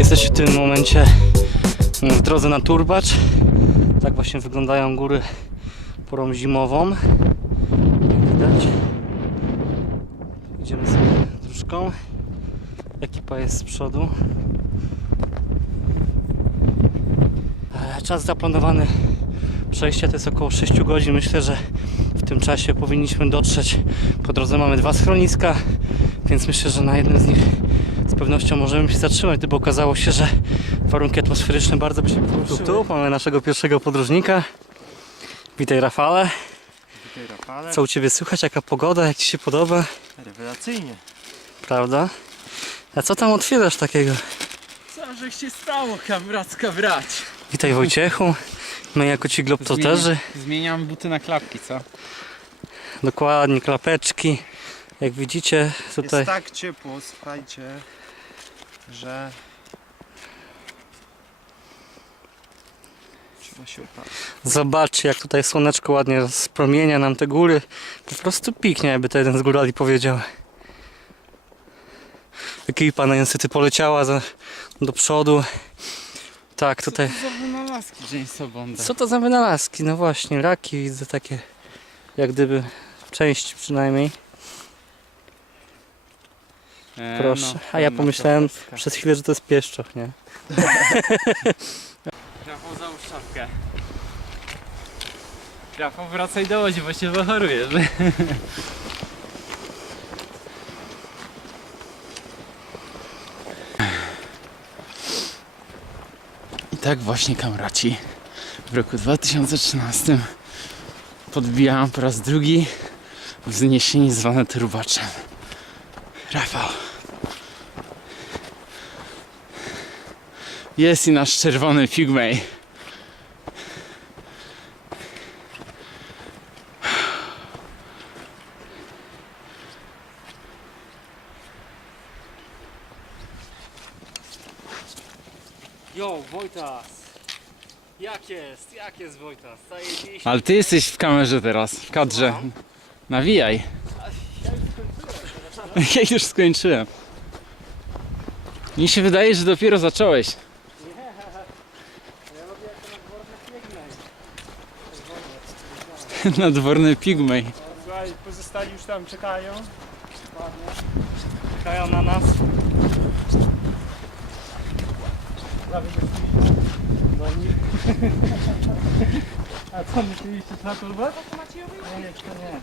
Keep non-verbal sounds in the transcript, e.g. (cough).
Jesteście w tym momencie mm, w drodze na Turbacz. Tak właśnie wyglądają góry porą zimową. Jak widać. Idziemy sobie dróżką. Ekipa jest z przodu. E, Czas zaplanowany przejścia to jest około 6 godzin. Myślę, że w tym czasie powinniśmy dotrzeć. Po drodze mamy dwa schroniska, więc myślę, że na jednym z nich z pewnością możemy się zatrzymać, gdyby okazało się, że warunki atmosferyczne bardzo by się pogorszyły. Tu, tu mamy naszego pierwszego podróżnika. Witaj Rafale. Witaj Rafale. Co u Ciebie słychać? Jaka pogoda? Jak Ci się podoba? Rewelacyjnie. Prawda? A co tam otwierasz takiego? Co żeś się stało, kamracka brać? Witaj Wojciechu. My jako ci globtoterzy. Zmieniam buty na klapki, co? Dokładnie, klapeczki. Jak widzicie tutaj Jest tak ciepło, słuchajcie, że trzeba się opalić. zobaczcie jak tutaj słoneczko ładnie spromienia nam te góry. Po prostu piknie, jakby to jeden z górali powiedział. Ekipa no niestety poleciała za, do przodu. Tak, tutaj. Co to za wynalazki Jamesa Bonda? Co to za wynalazki? No właśnie, raki widzę takie, jak gdyby część przynajmniej. E, Proszę. no, A ja pomyślałem Polska. przez chwilę, że to jest pieszczoch, nie? (laughs) Rafał, załóż szafkę. Rafał, wracaj do łodzi, bo się zachorujesz. (laughs) tak właśnie, kamraci, w roku 2013 podbijałam po raz drugi wzniesienie zwane turbaczem. Rafał. Jest i nasz czerwony pigmej. Jo, Wojtas! Jak jest? Jak jest Wojtas? Zajebiście. Ale ty jesteś w kamerze teraz, w kadrze. Nawijaj. (laughs) Ja już skończyłem. Mi się wydaje, że dopiero zacząłeś. (laughs) Nadworny pigmej. Słuchaj, pozostali już tam czekają. Czekają na nas. (laughs) A co myśleliście na turbę? Nie, nie, to nie.